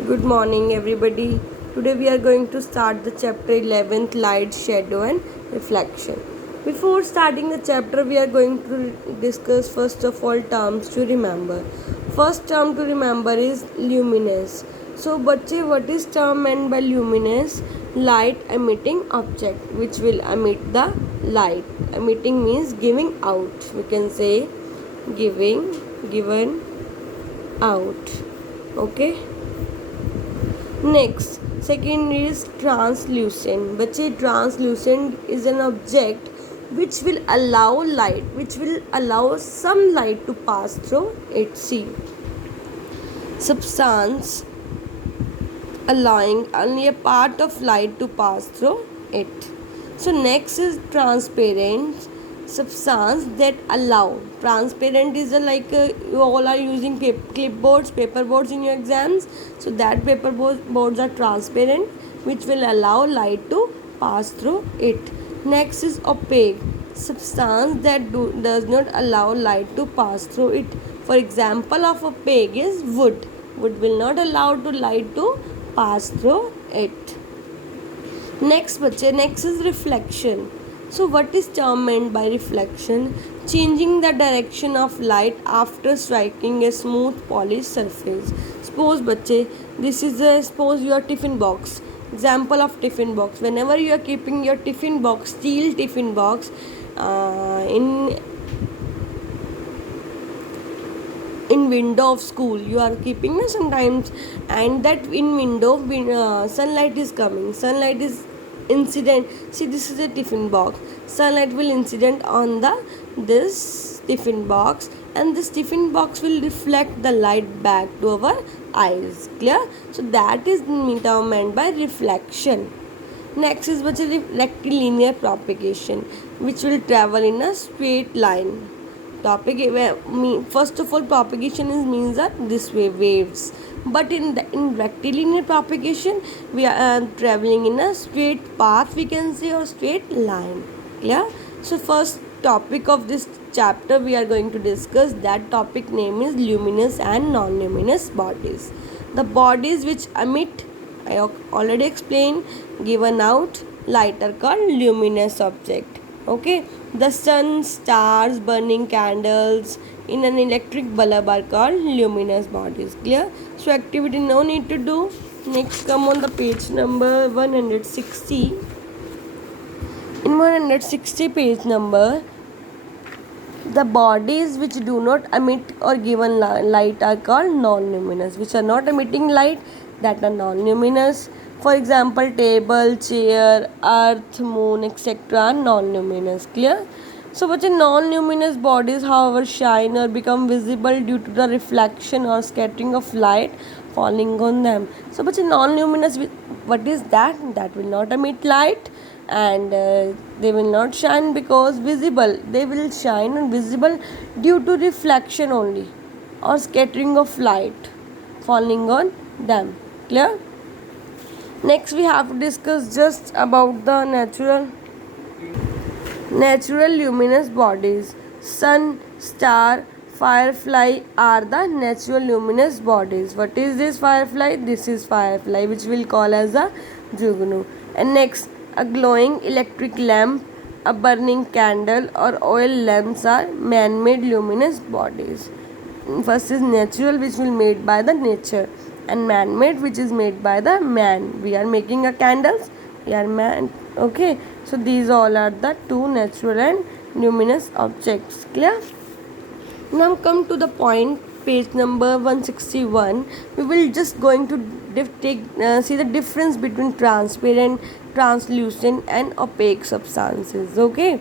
Good morning, everybody. Today we are going to start the chapter 11th, Light, Shadow, and Reflection. Before starting the chapter, we are going to discuss first of all terms to remember. First term to remember is luminous. So, बच्चे, what is term meant by luminous? Light emitting object which will emit the light. Emitting means giving out. We can say given out. Okay. Next, second is translucent. बच्चे, translucent is an object which will allow some light to pass through it. See, substance allowing only a part of light to pass through it. So next is transparent, substance that allow. Transparent is you all are using clipboards, paper boards in your exams. So that paper boards are transparent, which will allow light to pass through it. Next is opaque, substance that does not allow light to pass through it. For example of opaque is wood. Wood will not allow light to pass through it. Next is reflection. So what is term meant by reflection? Changing the direction of light after striking a smooth polished surface. Suppose your tiffin box. Example of tiffin box. Whenever you are keeping your tiffin box, steel tiffin box, in window of school you are keeping sometimes, and that in window sunlight is coming, sunlight is incident. See, this is a tiffin box, sunlight will incident on this tiffin box, and this tiffin box will reflect the light back to our eyes. Clear? So that is term meant by reflection. Next is rectilinear propagation, which will travel in a straight line. First of all, propagation means that this way, waves, but in rectilinear propagation we are traveling in a straight path, we can say, or straight line. Clear? So first topic of this chapter we are going to discuss, that topic name is luminous and non-luminous bodies. The bodies which emit, I already explained, given out light are called luminous object. Okay, the sun, stars, burning candles in an electric bulb are called luminous bodies. Clear? So activity no need to do. Next, come on the page number 160. In 160 page number, the bodies which do not emit or given light are called non-luminous. Which are not emitting light, that are non-luminous. For example, table, chair, earth, moon, etc. are non-luminous. Clear? So, but non-luminous bodies, however, shine or become visible due to the reflection or scattering of light falling on them. So, but non-luminous, what is that? That will not emit light, and they will not shine because visible. They will shine and visible due to reflection only or scattering of light falling on them. Clear? Next, we have to discuss just about the natural luminous bodies. Sun, star, firefly are the natural luminous bodies. What is this firefly? This is firefly, which we'll call as a Jugnu. And next, a glowing electric lamp, a burning candle, or oil lamps are man-made luminous bodies. First is natural, which will made by the nature, and man-made, which is made by the man. We are making a candles, we are man. Okay, so these all are the two natural and luminous objects. Clear? Now come to the point, page number 161. We will just going to see the difference between transparent, translucent, and opaque substances. Okay,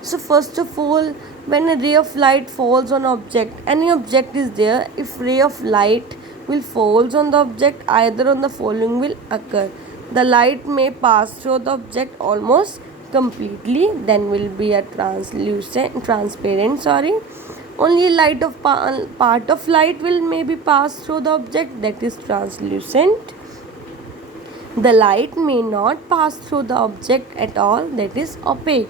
so first of all, when a ray of light falls on object, any object is there, if ray of light will falls on the object, either on the following will occur. The light may pass through the object almost completely, then will be a transparent. Only light of part of light will maybe pass through the object, that is translucent. The light may not pass through the object at all, that is opaque.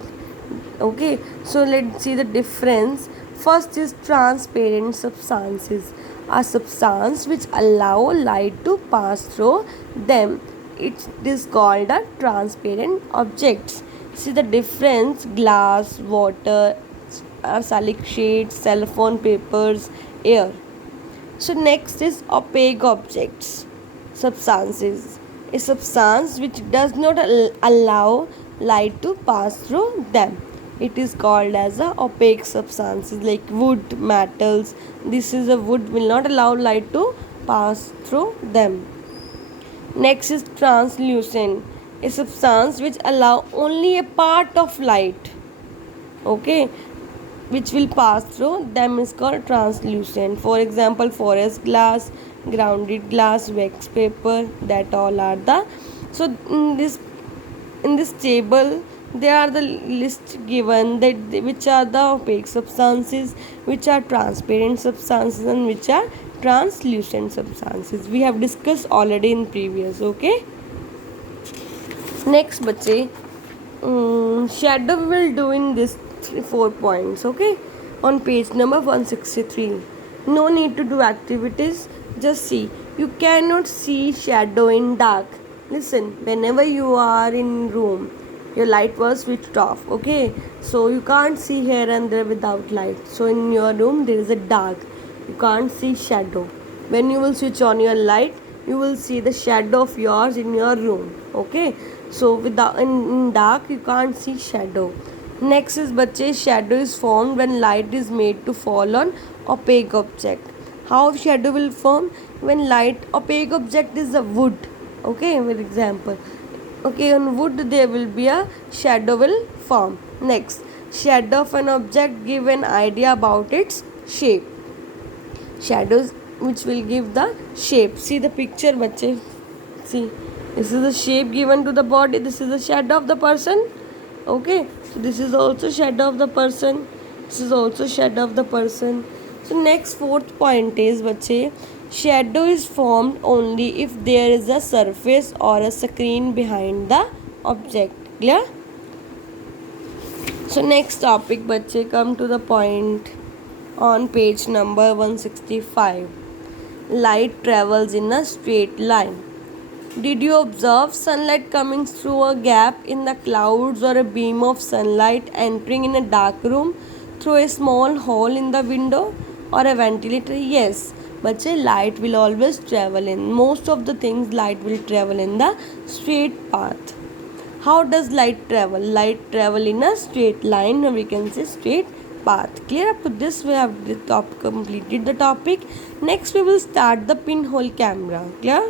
Okay, so let's see the difference. First is transparent substances. a substance which allow light to pass through them. It is called a transparent objects. See the difference: glass, water, salic shades, cell phone papers, air. So next is opaque objects, substances. A substance which does not allow light to pass through them. It is called as a opaque substances like wood, metals. This is a wood will not allow light to pass through them. Next is translucent, a substance which allow only a part of light. Okay, which will pass through them is called translucent. For example, forest glass, grounded glass, wax paper, that all are the. So in this table there are the list given that which are the opaque substances, which are transparent substances, and which are translucent substances. We have discussed already in previous. Okay, next बच्चे shadow we will do in this 4 points. Okay, on page number 163. No need to do activities, just see. You cannot see shadow in dark. Listen, whenever you are in room, your light was switched off. Okay, so you can't see here and there without light. So in your room there is a dark, you can't see shadow. When you will switch on your light, you will see the shadow of yours in your room. Okay, so without in dark you can't see shadow. Next is बच्चे, shadow is formed when light is made to fall on opaque object. How shadow will form? When light, opaque object is a wood. Okay, for example. Okay, on wood there will be a shadow will form. Next, shadow of an object give an idea about its shape. Shadows which will give the shape. See the picture बच्चे. See, this is the shape given to the body. This is the shadow of the person. Okay, so this is also shadow of the person. This is also shadow of the person. So next 4th point is बच्चे, shadow is formed only if there is a surface or a screen behind the object. Clear? So next topic बच्चे, come to the point on page number 165. Light travels in a straight line. Did you observe sunlight coming through a gap in the clouds, or a beam of sunlight entering in a dark room through a small hole in the window or a ventilator? Yes, but light will always travel in. Most of the things light will travel in the straight path. How does light travel? Light travel in a straight line, or we can say straight path. Clear up to this? We have completed the topic. Next we will start the pinhole camera. Clear?